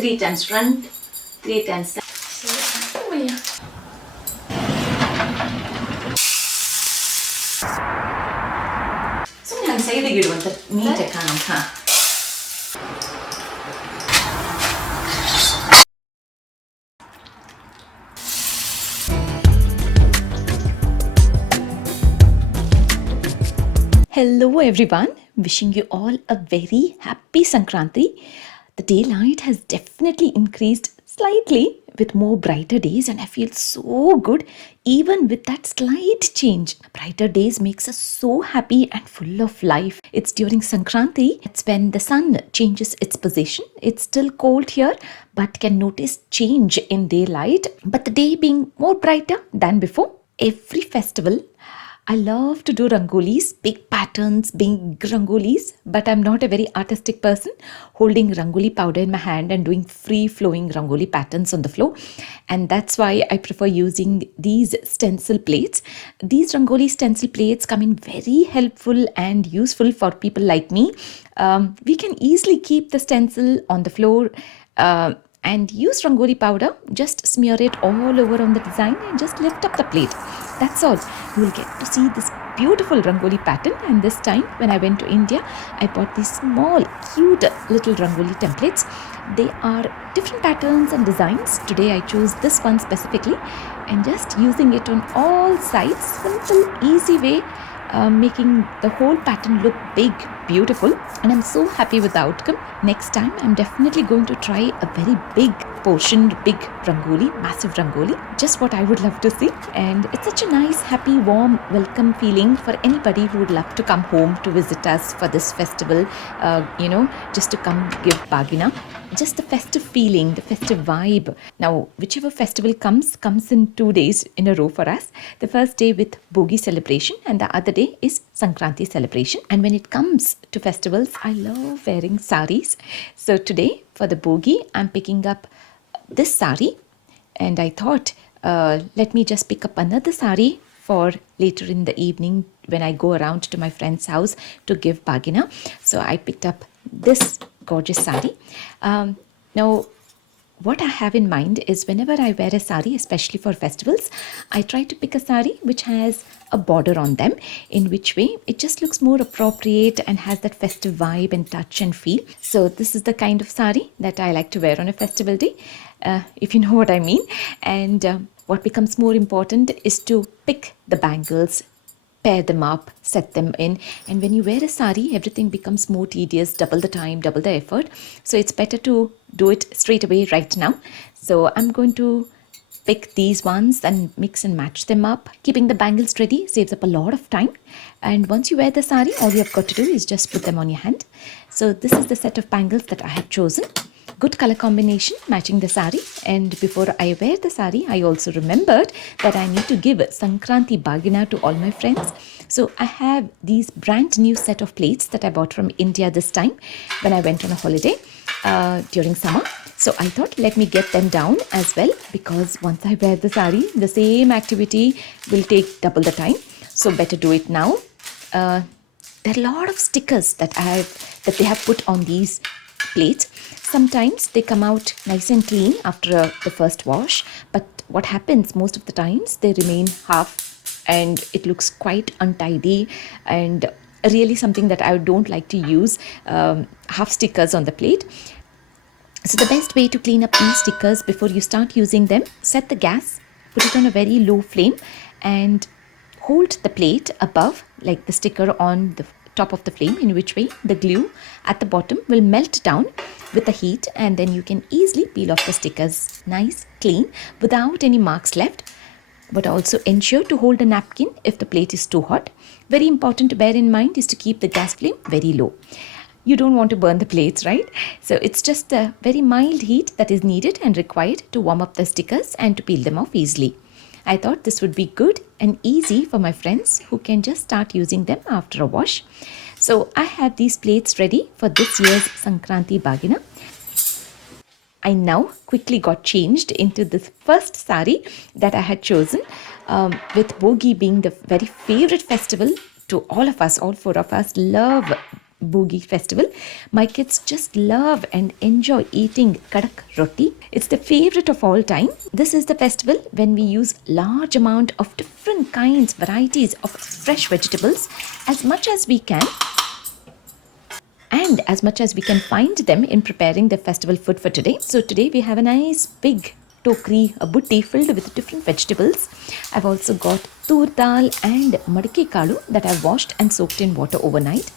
3 times front, 3 times side. So I'm saying you want the meat account, huh? Hello everyone, wishing you all a very happy Sankranti. The daylight has definitely increased slightly with more brighter days and I feel so good even with that slight change. Brighter days makes us so happy and full of life. It's during Sankranti, it's when the sun changes its position. It's still cold here but can notice change in daylight, but the day being more brighter than before. Every festival I love to do rangolis, big patterns, big rangolis, but I'm not a very artistic person, holding rangoli powder in my hand and doing free flowing rangoli patterns on the floor. And that's why I prefer using these stencil plates. These rangoli stencil plates come in very helpful and useful for people like me. We can easily keep the stencil on the floor. And use rangoli powder, just smear it all over on the design and just lift up the plate. That's all. You will get to see this beautiful rangoli pattern. And this time when I went to India, I bought these small cute little rangoli templates. They are different patterns and designs. Today I chose this one specifically and just using it on all sides. Simple, easy way, making the whole pattern look big, beautiful, and I'm so happy with the outcome. Next time I'm definitely going to try a very big portioned big rangoli, massive rangoli, just what I would love to see. And it's such a nice, happy, warm welcome feeling for anybody who would love to come home to visit us for this festival, just to come give Bagina. Just the festive feeling, the festive vibe. Now, whichever festival comes in 2 days in a row for us. The first day with Bhogi celebration and the other day is Sankranti celebration. And when it comes to festivals, I love wearing saris. So today for the Bhogi, I'm picking up this sari and I thought, let me just pick up another sari for later in the evening when I go around to my friend's house to give Bagina. So I picked up this gorgeous sari. Now, what I have in mind is whenever I wear a sari, especially for festivals, I try to pick a sari which has a border on them, in which way it just looks more appropriate and has that festive vibe and touch and feel. So this is the kind of sari that I like to wear on a festival day, if you know what I mean. And what becomes more important is to pick the bangles, pair them up, set them in. And when you wear a sari, everything becomes more tedious, double the time, double the effort. So it's better to do it straight away right now. So I'm going to pick these ones and mix and match them up. Keeping the bangles ready saves up a lot of time. And once you wear the sari, all you have got to do is just put them on your hand. So this is the set of bangles that I have chosen. Good color combination matching the sari. And before I wear the sari, I also remembered that I need to give Sankranti Bagina to all my friends. So I have these brand new set of plates that I bought from India this time when I went on a holiday during summer. So I thought, let me get them down as well, because once I wear the sari, the same activity will take double the time. So better do it now. There are a lot of stickers that they have put on these plates. Sometimes they come out nice and clean after the first wash, but what happens most of the times, they remain half and it looks quite untidy and really something that I don't like to use, half stickers on the plate. So the best way to clean up these stickers before you start using them, set the gas, put it on a very low flame and hold the plate above, like the sticker on the top of the flame, in which way the glue at the bottom will melt down with the heat and then you can easily peel off the stickers nice, clean, without any marks left. But also ensure to hold a napkin if the plate is too hot. Very important to bear in mind is to keep the gas flame very low. You don't want to burn the plates, right? So it's just a very mild heat that is needed and required to warm up the stickers and to peel them off easily. I thought this would be good and easy for my friends who can just start using them after a wash. So I have these plates ready for this year's Sankranti Bagina. I now quickly got changed into this first sari that I had chosen, with Bhogi being the very favorite festival to all of us. All four of us love Bhogi festival, my kids just love and enjoy eating kadak roti. It's the favorite of all time. This is the festival when we use large amount of different kinds, varieties of fresh vegetables as much as we can and as much as we can find them in preparing the festival food for today. So today we have a nice big tokri, a butti filled with different vegetables. I've also got tur dal and madike kalu that I've washed and soaked in water overnight.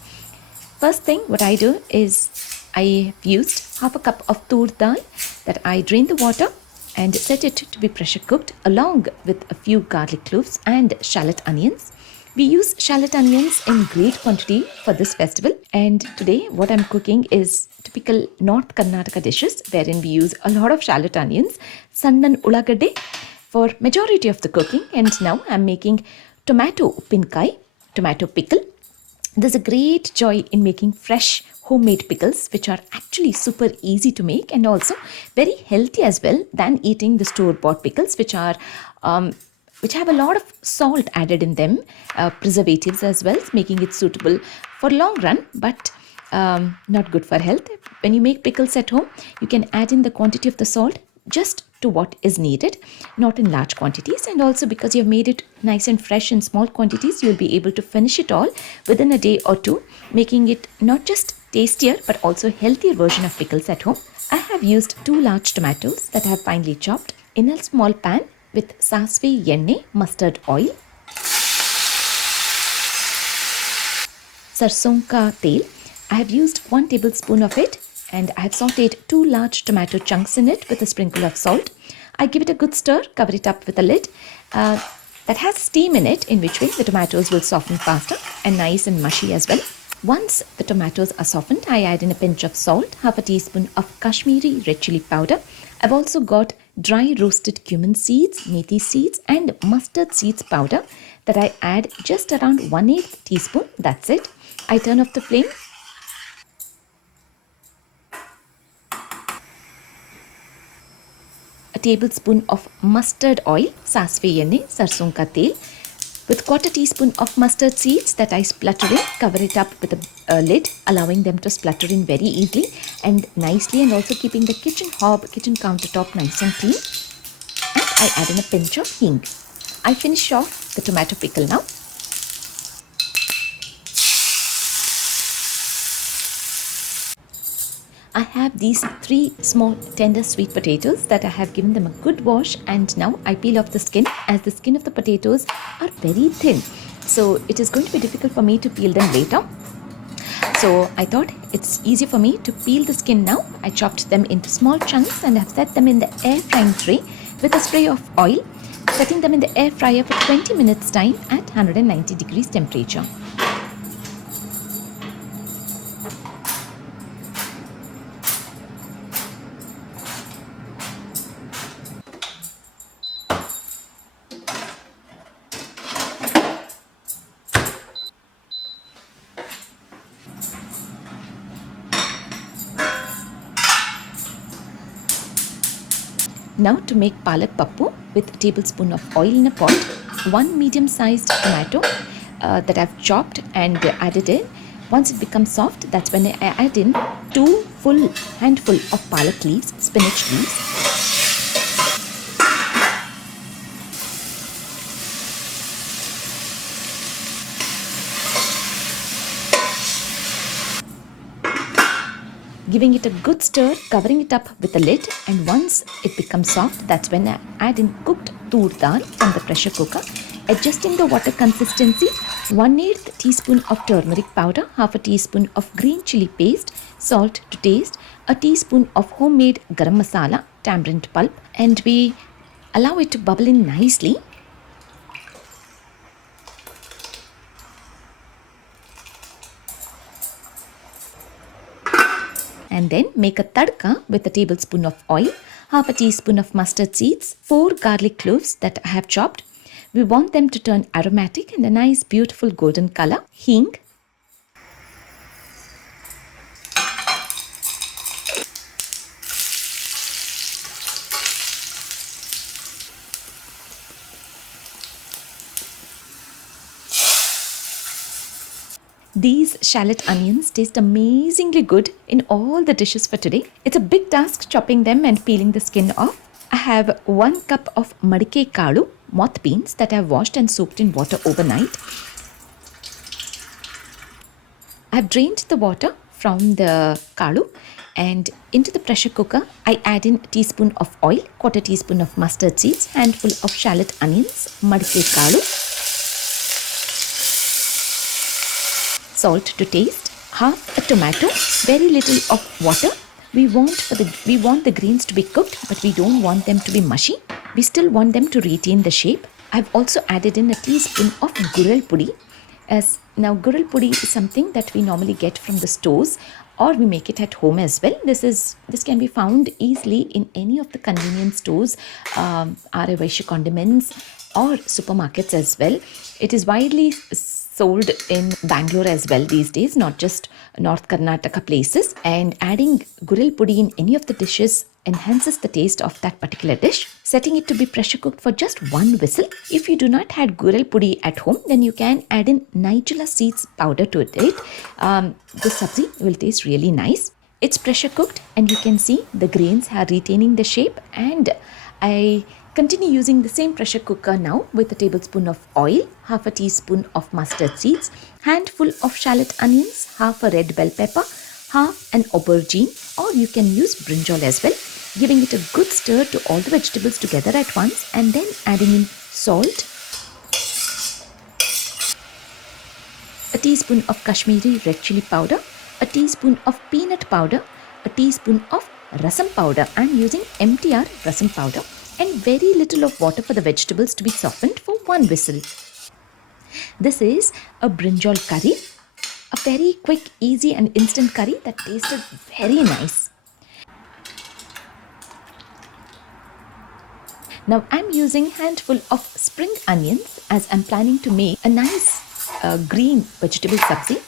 First thing what I do is I used half a cup of tur dal that I drain the water and set it to be pressure cooked along with a few garlic cloves and shallot onions. We use shallot onions in great quantity for this festival, and today what I'm cooking is typical North Karnataka dishes wherein we use a lot of shallot onions, sannan ulagade for majority of the cooking. And now I'm making tomato pinkai, tomato pickle. There's a great joy in making fresh homemade pickles, which are actually super easy to make and also very healthy as well than eating the store-bought pickles, which have a lot of salt added in them, preservatives as well, making it suitable for long run, but not good for health. When you make pickles at home, you can add in the quantity of the salt just to what is needed, not in large quantities. And also because you've made it nice and fresh in small quantities, you'll be able to finish it all within a day or two, making it not just tastier but also healthier version of pickles at home. I have used 2 large tomatoes that I have finely chopped in a small pan with sasve yenne, mustard oil, sarson ka tel. I have used 1 tablespoon of it, and I have sauteed 2 large tomato chunks in it with a sprinkle of salt. I give it a good stir, cover it up with a lid that has steam in it, in which way the tomatoes will soften faster and nice and mushy as well. Once the tomatoes are softened, I add in a pinch of salt, half a teaspoon of Kashmiri red chili powder. I've also got dry roasted cumin seeds, methi seeds and mustard seeds powder that I add just around 1/8 teaspoon. That's it. I turn off the flame. A tablespoon of mustard oil, sasve yenne, sarson ka tel, with 1/4 teaspoon of mustard seeds that I splutter in, cover it up with a lid, allowing them to splutter in very easily and nicely, and also keeping the kitchen hob, kitchen countertop nice and clean. And I add in a pinch of hing. I finish off the tomato pickle now. I have these 3 small tender sweet potatoes that I have given them a good wash, and now I peel off the skin, as the skin of the potatoes are very thin. So it is going to be difficult for me to peel them later. So I thought it's easy for me to peel the skin now. I chopped them into small chunks and have set them in the air frying tray with a spray of oil, setting them in the air fryer for 20 minutes time at 190 degrees temperature. Now to make palak pappu with a tablespoon of oil in a pot, 1 medium-sized tomato that I've chopped and added in. Once it becomes soft, that's when I add in 2 full handful of palak leaves, spinach leaves. Giving it a good stir, covering it up with a lid, and once it becomes soft, that's when I add in cooked tur dal from the pressure cooker, adjusting the water consistency, 1/8 teaspoon of turmeric powder, half a teaspoon of green chili paste, salt to taste, a teaspoon of homemade garam masala, tamarind pulp, and we allow it to bubble in nicely. And then make a tadka with a tablespoon of oil, half a teaspoon of mustard seeds, 4 garlic cloves that I have chopped. We want them to turn aromatic and a nice beautiful golden color. Hing, These shallot onions taste amazingly good in all the dishes for today. It's a big task chopping them and peeling the skin off. I have 1 cup of madike kalu, moth beans that I have washed and soaked in water overnight. I have drained the water from the kalu and into the pressure cooker I add in a teaspoon of oil, quarter teaspoon of mustard seeds, handful of shallot onions, madike kalu, salt to taste, half a tomato, very little of water. We want the greens to be cooked, but we don't want them to be mushy. We still want them to retain the shape. I've also added in a teaspoon of gural pudi. Now gural pudi is something that we normally get from the stores, or we make it at home as well. This can be found easily in any of the convenience stores, RA Vaishya condiments or supermarkets as well. It is widely sold in Bangalore as well these days, not just North Karnataka places. And adding gural pudi in any of the dishes enhances the taste of that particular dish. Setting it to be pressure cooked for just 1 whistle. If you do not have gural pudi at home, then you can add in nigella seeds powder to it. This sabzi will taste really nice. It's pressure cooked and you can see the grains are retaining the shape, and I continue using the same pressure cooker now with a tablespoon of oil, half a teaspoon of mustard seeds, handful of shallot onions, half a red bell pepper, half an aubergine, or you can use brinjal as well. Giving it a good stir to all the vegetables together at once, and then adding in salt, a teaspoon of Kashmiri red chili powder, a teaspoon of peanut powder, a teaspoon of rasam powder. I'm using MTR rasam powder, and very little of water for the vegetables to be softened for 1 whistle. This is a brinjal curry, a very quick, easy and instant curry that tasted very nice. Now I'm using handful of spring onions as I'm planning to make a nice green vegetable sabzi.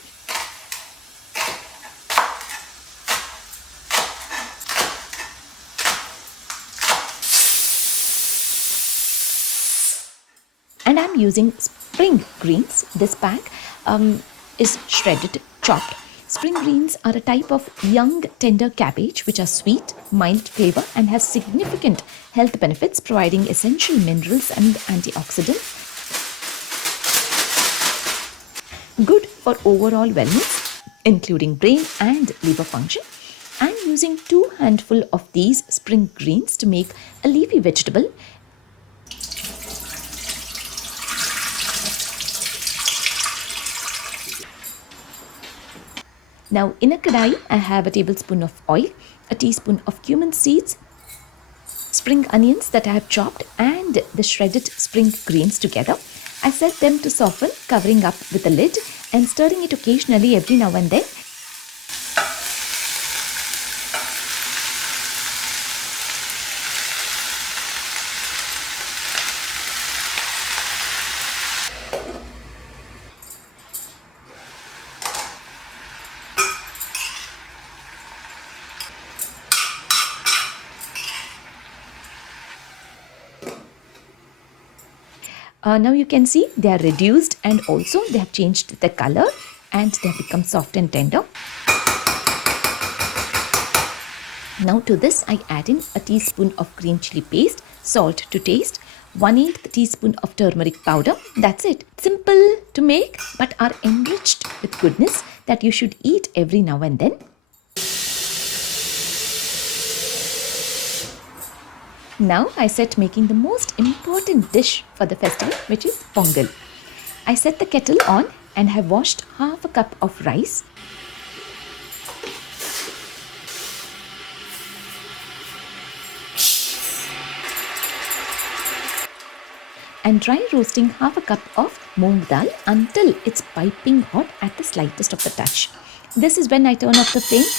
And I'm using spring greens. This pack is shredded, chopped. Spring greens are a type of young, tender cabbage which are sweet, mild flavor and has significant health benefits, providing essential minerals and antioxidants. Good for overall wellness, including brain and liver function. I'm using 2 handfuls of these spring greens to make a leafy vegetable. Now in a kadai, I have a tablespoon of oil, a teaspoon of cumin seeds, spring onions that I have chopped, and the shredded spring greens together. I set them to soften, covering up with a lid and stirring it occasionally every now and then. Now you can see they are reduced, and also they have changed the color and they have become soft and tender. Now to this I add in a teaspoon of green chili paste, salt to taste, 1/8 teaspoon of turmeric powder. That's it. Simple to make but are enriched with goodness that you should eat every now and then. Now I set making the most important dish for the festival, which is pongal. I set the kettle on and have washed half a cup of rice. And dry roasting half a cup of moong dal until it's piping hot at the slightest of the touch. This is when I turn off the flame.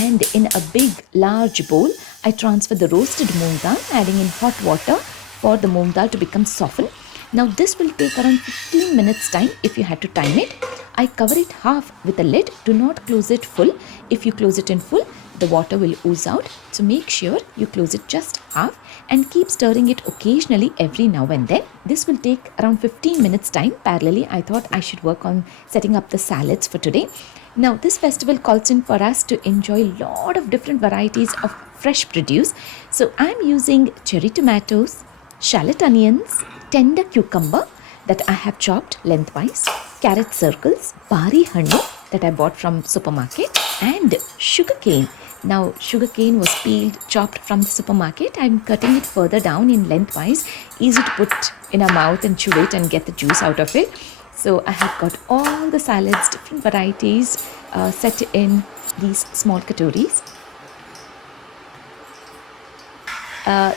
And in a big large bowl, I transfer the roasted moong dal, adding in hot water for the moong dal to become softened. Now this will take around 15 minutes time if you had to time it. I cover it half with a lid. Do not close it full. If you close it in full, the water will ooze out. So make sure you close it just half and keep stirring it occasionally every now and then. This will take around 15 minutes time. Parallelly, I thought I should work on setting up the salads for today. Now, this festival calls in for us to enjoy a lot of different varieties of fresh produce. So I'm using cherry tomatoes, shallot onions, tender cucumber that I have chopped lengthwise, carrot circles, bari honey that I bought from supermarket, and sugarcane. Now, sugarcane was peeled, chopped from the supermarket. I'm cutting it further down in lengthwise, easy to put in our mouth and chew it and get the juice out of it. So I have got all the salads, different varieties set in these small katoris.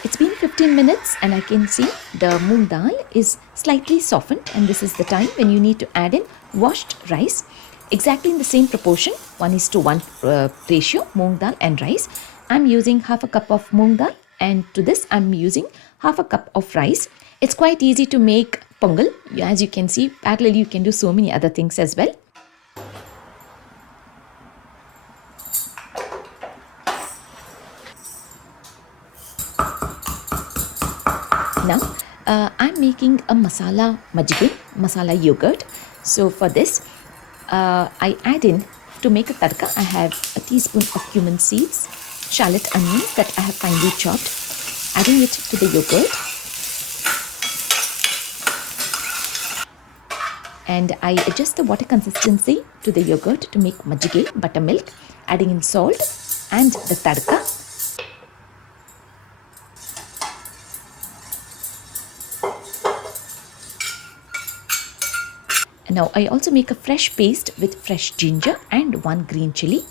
It's been 15 minutes and I can see the moong dal is slightly softened, and this is the time when you need to add in washed rice. Exactly in the same proportion, 1:1 ratio, moong dal and rice. I'm using half a cup of moong dal, and to this I'm using half a cup of rice. It's quite easy to make pongal. As you can see, parallelly you can do so many other things as well. Now, I'm making a masala majige, masala yogurt. So for this, I add in, to make a tadka, I have a teaspoon of cumin seeds, shallot onions that I have finely chopped, adding it to the yogurt. And I adjust the water consistency to the yogurt to make majige, buttermilk, adding in salt and the tadka. Now I also make a fresh paste with fresh ginger and 1 green chili.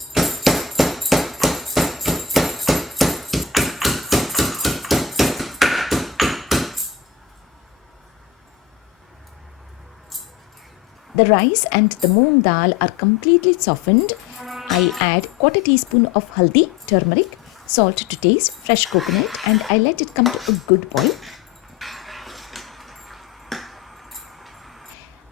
The rice and the moong dal are completely softened. I add quarter teaspoon of haldi, turmeric, salt to taste, fresh coconut, and I let it come to a good boil.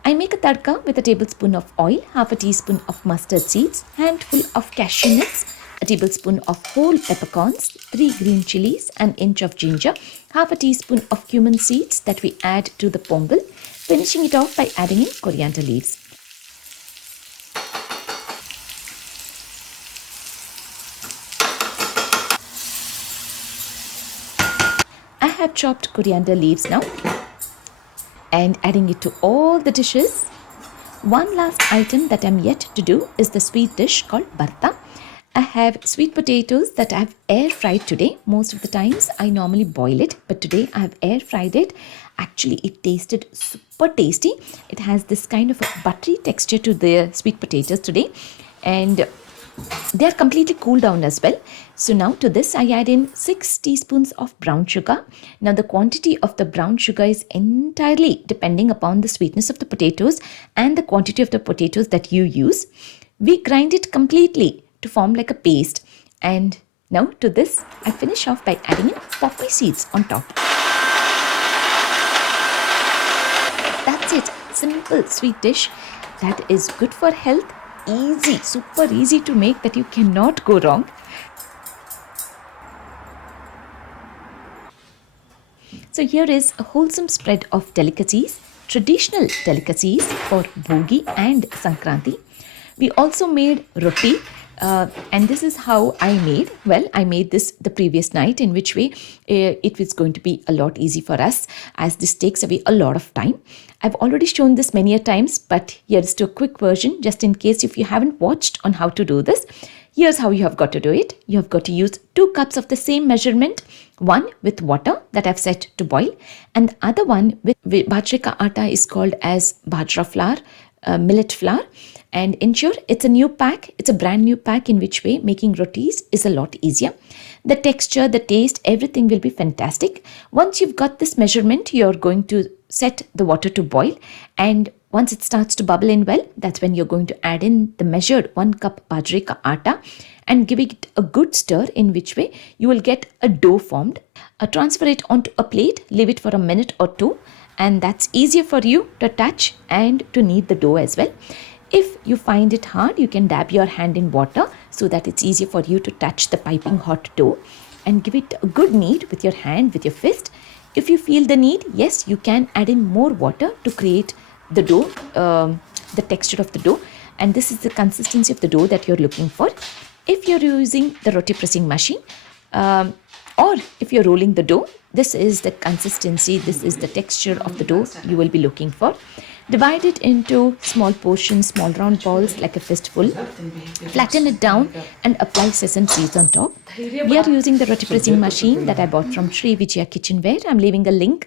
I make a tadka with a tablespoon of oil, half a teaspoon of mustard seeds, handful of cashew nuts, a tablespoon of whole peppercorns, 3 green chilies, an inch of ginger, half a teaspoon of cumin seeds that we add to the pongal, finishing it off by adding in coriander leaves. I have chopped coriander leaves now and adding it to all the dishes. One last item that I'm yet to do is the sweet dish called bharta. I have sweet potatoes that I have air fried today. Most of the times I normally boil it, but today I have air fried it. Actually, it tasted super tasty. It has this kind of a buttery texture to the sweet potatoes today, and they are completely cooled down as well. So now to this I add in 6 teaspoons of brown sugar. Now the quantity of the brown sugar is entirely depending upon the sweetness of the potatoes and the quantity of the potatoes that you use. We grind it completely to form like a paste, and now to this I finish off by adding in poppy seeds on top. That's it. Simple sweet dish that is good for health. Easy, super easy to make, that you cannot go wrong. So here is a wholesome spread of delicacies, traditional delicacies for Bhogi and Sankranti. We also made Roti, and this is how I made. Well, I made this the previous night, in which way it was going to be a lot easy for us, as this takes away a lot of time. I've already shown this many a times, but here's to a quick version, just in case if you haven't watched on how to do this. Here's how you have got to do it. You have got to use 2 cups of the same measurement, one with water that I've set to boil, and the other one with bajra ka atta is called as bajra flour, millet flour. And ensure it's a new pack, it's a brand new pack, in which way making rotis is a lot easier. The texture, the taste, everything will be fantastic. Once you've got this measurement, you're going to set the water to boil, and once it starts to bubble in well, that's when you're going to add in the measured 1 cup bajra ka atta and give it a good stir, in which way you will get a dough formed. Transfer it onto a plate, leave it for a minute or two, and that's easier for you to touch and to knead the dough as well. If you find it hard, you can dab your hand in water so that it's easier for you to touch the piping hot dough and give it a good knead with your hand, with your fist. If you feel the need, yes, you can add in more water to create the dough, the texture of the dough, and this is the consistency of the dough that you're looking for. If you're using the roti pressing machine, or if you're rolling the dough, this is the consistency, this is the texture of the dough you will be looking for. Divide it into small portions, small round balls like a fistful. Flatten it down and apply sesame seeds on top. We are using the roti pressing machine that I bought from Shri, Vijaya Kitchenware. I'm leaving a link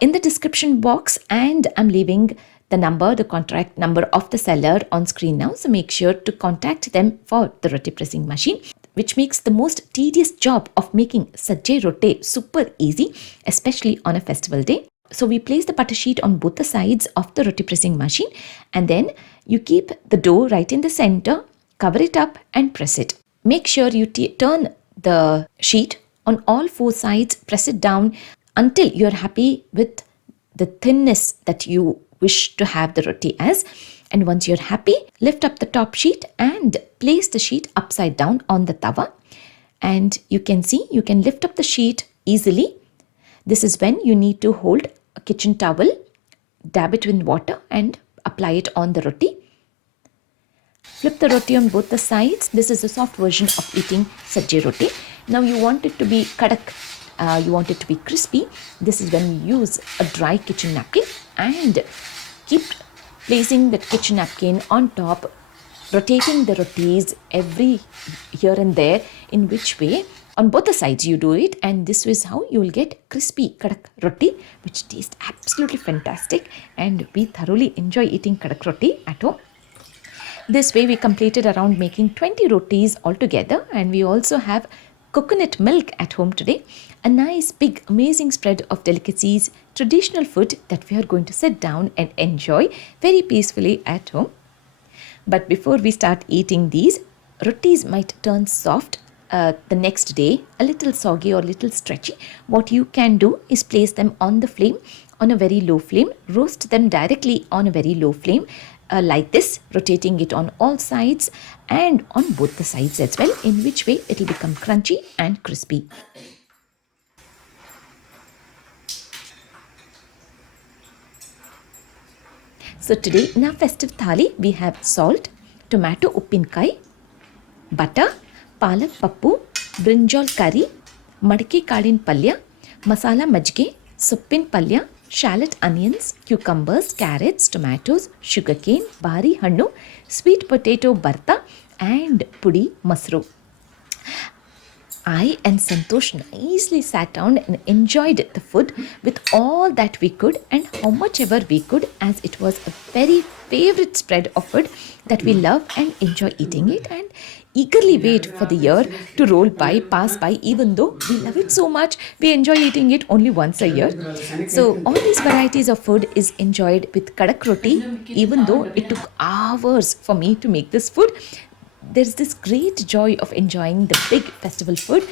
in the description box, and I'm leaving the contract number of the seller on screen now. So make sure to contact them for the roti pressing machine, which makes the most tedious job of making sajje rote super easy, especially on a festival day. So we place the butter sheet on both the sides of the roti pressing machine, and then you keep the dough right in the center, cover it up and press it. Make sure you turn the sheet on all four sides, press it down until you're happy with the thinness that you wish to have the roti as. And once you're happy, lift up the top sheet and place the sheet upside down on the tawa. And you can see you can lift up the sheet easily. This is when you need to hold a kitchen towel, dab it in water and apply it on the roti. Flip the roti on both the sides. This is a soft version of eating sajje roti. Now you want it to be kadak, you want it to be crispy. This is when you use a dry kitchen napkin and keep placing the kitchen napkin on top, rotating the rotis every here and there, in which way on both the sides you do it, and this is how you will get crispy kadak roti, which tastes absolutely fantastic, and we thoroughly enjoy eating kadak roti at home. This way we completed around making 20 rotis altogether, and we also have coconut milk at home today. A nice big amazing spread of delicacies, traditional food that we are going to sit down and enjoy very peacefully at home. But before we start eating these, rotis might turn soft the next day, a little soggy or a little stretchy. What you can do is place them on the flame, on a very low flame, roast them directly on a very low flame, like this, rotating it on all sides and on both the sides as well, in which way it will become crunchy and crispy. So today in our festive thali, we have salt, tomato uppinkai, butter, palak pappu, brinjal curry, madke kalin palya, masala majge, suppin palya, shallot onions, cucumbers, carrots, tomatoes, sugarcane, bari hannu, sweet potato barta and pudi masru. I and Santosh nicely sat down and enjoyed the food with all that we could and how much ever we could, as it was a very favorite spread of food that we love and enjoy eating it, and eagerly wait for the year to roll by, pass by. Even though we love it so much, we enjoy eating it only once a year. So all these varieties of food is enjoyed with kadak roti, even though it took hours for me to make this food. There's this great joy of enjoying the big festival food.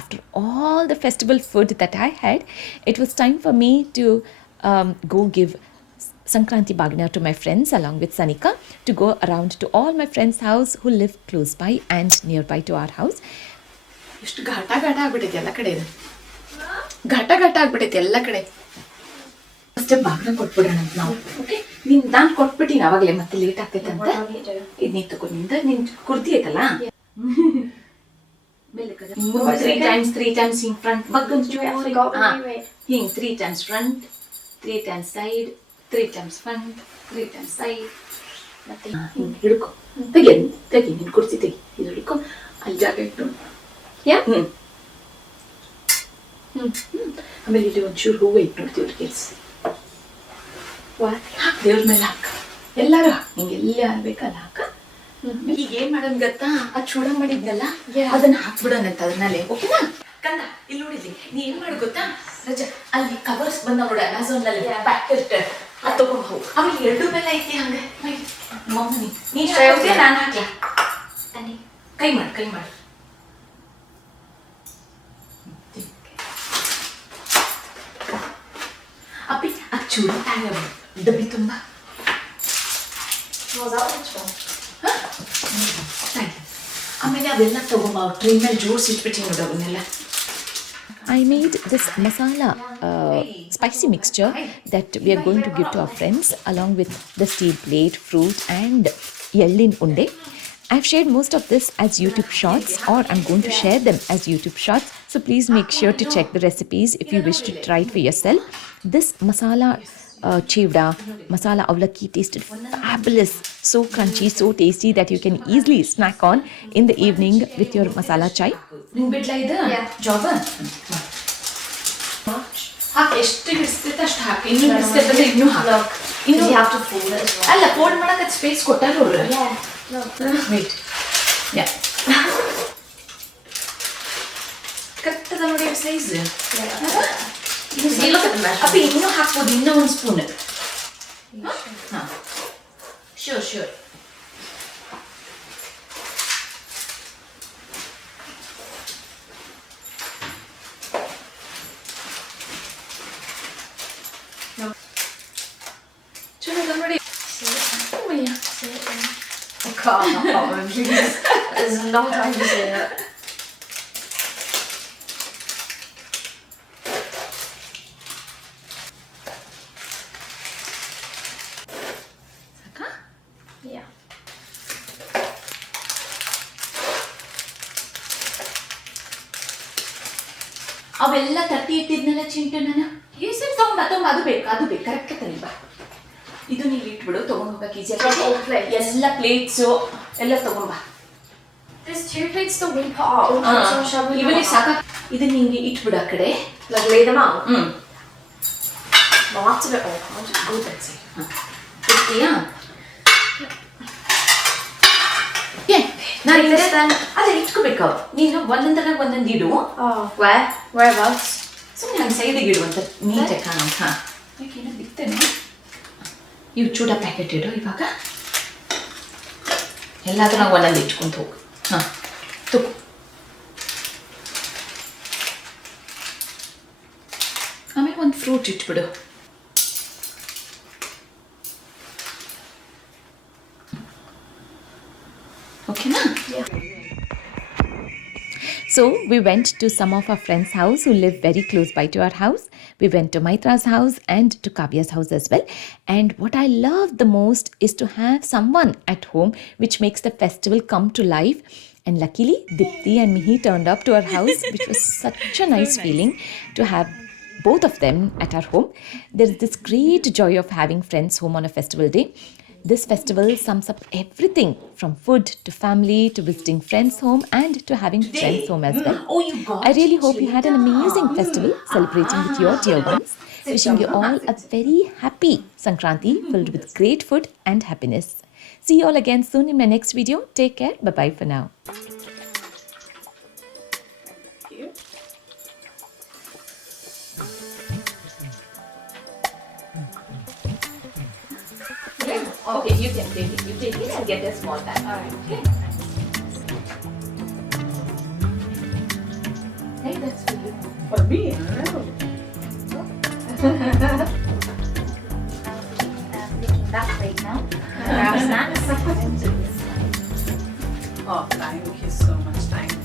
After all the festival food that I had, it was time for me to go give Sankranti Bagna to my friends along with Sanika, to go around to all my friends' house who live close by and nearby to our house. ಇಷ್ಟು ಘಾಟ ಘಾಟ ಆಗ್ಬಿಟ್ಟೈತೆ ಎಲ್ಲ ಕಡೆ ಇದು ಘಾಟ ಘಾಟ ಆಗ್ಬಿಟ್ಟೈತೆ ಎಲ್ಲ ಕಡೆ. First ಬಾಗ್ನ ಕೊಟ್ಬಿಡೋಣ ನಾವು. Okay, ನಾನು ಕೊಟ್ಬಿಟ್ಟಿನಿ ಅವಾಗಲೇ, ಮತ್ತೆ ಲೇಟ್ ಆಗ್ತೈತೆ ಅಂತ. ಇದು ನೀನು ತಗೋ, ನಿನ್ ಕುರ್ತಿ ಐತಲ್ಲ, three times in front, ಹಿಂಗ್ 3 times front, 3 times side, 3 times front, 3 times side. ಮತ್ತೆ ಹಿಂಗ್ ಹಿಡ್ಕೊ, ತೆಗಿ ನಿನ್ ಕುರ್ತಿ ತೆಗಿ, ಇದು ಹಿಡ್ಕೊ, ಅಲ್ಲಿ ಜಾಗ ಇಟ್ಟು. ಆಮೇಲೆ ಇಲ್ಲಿ ಒಂಚೂರು ಹೂವು ಇಟ್ಟು ನೋಡ್ತೀವಿ ಕೆಲ್ಸ. ಹಾಕ್ ದೇವ್ರ ಮೇಲೆ ಹಾಕ. ಎಲ್ಲಾರು ನಿಂಗೆ ಎಲ್ಲಿ ಆಗ್ಬೇಕಲ್ಲ ಹಾಕ. ಈಗ ಏನ್ ಮಾಡೋಣ ಗೊತ್ತಾ, ಆ ಚೂಡ ಮಾಡಿದ್ನಲ್ಲ ಅದನ್ನ ಹಾಕ್ಬಿಡೋಣಂತ ಅದ್ರಲ್ಲಿ. ಓಕೆನಾ ಕಂದ? ಇಲ್ಲಿ ನೋಡಿದ್ಲಿ ನೀ ಏನ್ ಮಾಡು ಗೊತ್ತಾ ರಜಾ, ಅಲ್ಲಿ ಕವರ್ಸ್ ಬಂದ ನೋಡ ಅಮೆಝಾನ್ ನಲ್ಲಿ ಪ್ಯಾಕೆಟ್ ಅದು ತಗೊಂಡ್ ಹೋಗು. ಆಮೇಲೆ 2 ಬೆಲ್ಲ ಐತಿ ಹಂಗೆ ಮಮ್ಮಿ ನೀನ್ ಹಾಕ್ತೀಯ ನಾನು ಹಾಕ್ಲಾ? ಕೈ ಮಾಡು. ಅಪ್ಪಿ ಆ ಚೂಡ ಡಬ್ಬಿ ತುಂಬ ಆಮೇಲೆ ಅವೆಲ್ಲ ತಗೊಂಬ ಟ್ರೈ ಮೇಲೆ ಜೋಡಿಸಿಟ್ಬಿಟ್ಟು ನೋಡು ಅವನ್ನೆಲ್ಲ. I made this masala spicy mixture that we are going to give to our friends along with the steel plate, fruit and yellin unde. I've shared most of this as YouTube shorts, or I'm going to share them as YouTube shorts. So please make sure to check the recipes if you wish to try it for yourself. This masala chivda, masala avlaki tasted fabulous, so crunchy, so tasty that you can easily snack on in the evening with your masala chai. ನಿಂಗೆ ಬಿಡ್ಲಾ ಇದು job? ಹಾಕಿ ಎಷ್ಟು ಹಿಡಿಸ್ತೈತೆ ಅಷ್ಟು ಹಾಕಿ. ಇನ್ನೂ ಹಿಡಿಸ್ತೈತೆ ಇನ್ನೂ ಹಾಕಿ. ಇನ್ನು ಅಲ್ಲ fold ಮಾಡಕ್ಕೆ space ಕೊಟ್ಟಾರ ಅವ್ರು. ವೇಟ್ ಯಾ ಕರೆಕ್ಟ್ ಅದ ನೋಡಿ ಸೈಜ್. ಅಪ್ಪಿ ಇನ್ನೂ ಹಾಕ್ಬೋದು, ಇನ್ನೂ ಒಂದು ಸ್ಪೂನ್. ಹಾಂ sure. There's no time to say it. Yeah. ಅವೆಲ್ಲ ತಟ್ಟಿ ಇಟ್ಟಿದ್ನೆಲ್ಲ ಚಿಂಟು ನಾನು ಸರಿ ತಗೊಂಬ ಅದು ಬೇಕು ಕರೆಕ್ಟ್ ತರಿ ಬಾ. ಇದು ನೀವು ಇಟ್ಬಿಡು, ತಗೊಂಡ್ ಹೋಗಕ್ಕೆ ಈಸಿ ಆಗ್ತದೆ. ಎಲ್ಲ ಪ್ಲೇಟ್ಸು ಎಲ್ಲ ತಗೊಂಬ. There's 2 plates to we put out. ಇವನಿಗೆ ಸಾಕ. ಇದು ನಿಂಗೆ ಇಟ್ಬಿಡು ಆ ಕಡೆ. Like lay them out? Well, that's a bit old. I'll just go that side. ಇಡ್ತೀಯಾ? ನಾನು ಅದೇ ಇಟ್ಕೋಬೇಕು. ನೀನು ಒಂದೊಂದರಾಗ ಒಂದೊಂದು ಇಡು. Whereabouts? ಸುಮ್ಮನೆ ಹಂಗೆ ಸೈಡಿಗೆ ಇಡುವಂತ ನೀಟಾಗಿ ಕಾಣ. ಹಾಂ ಯಾಕೇನೋ ಬಿತ್ತೇನೆ. ಇವು ಚೂಡ ಪ್ಯಾಕೆಟ್ ಇಡು. ಇವಾಗ ಎಲ್ಲಾದ್ರೂ ನಾವು ಒಂದೊಂದು ಇಟ್ಕೊಂಡು ಹೋಗು. ಹಾಂ ತಗೋ. ಆಮೇಲೆ ಒಂದು ಫ್ರೂಟ್ ಇಟ್ಬಿಡು. ಓಕೆನಾ? So we went to some of our friends' house who live very close by to our house. We went to Maitra's house and to Kavya's house as well. And what I love the most is to have someone at home which makes the festival come to life. And luckily, Dipti and Mihi turned up to our house, which was such a nice feeling to have both of them at our home. There is this great joy of having friends home on a festival day. This festival sums up everything from food to family to visiting friends home and to having friends home as well. I really hope you had an amazing festival celebrating with your dear ones. Wishing you all a very happy Sankranti filled with great food and happiness. See you all again soon in my next video. Take care. Bye-bye for now. Okay, you can take it. You take it and get a small bag. Alright, okay. Hey, that's for you. For me? Oh. That plate now. Grab snacks. Oh, thank you so much. Thank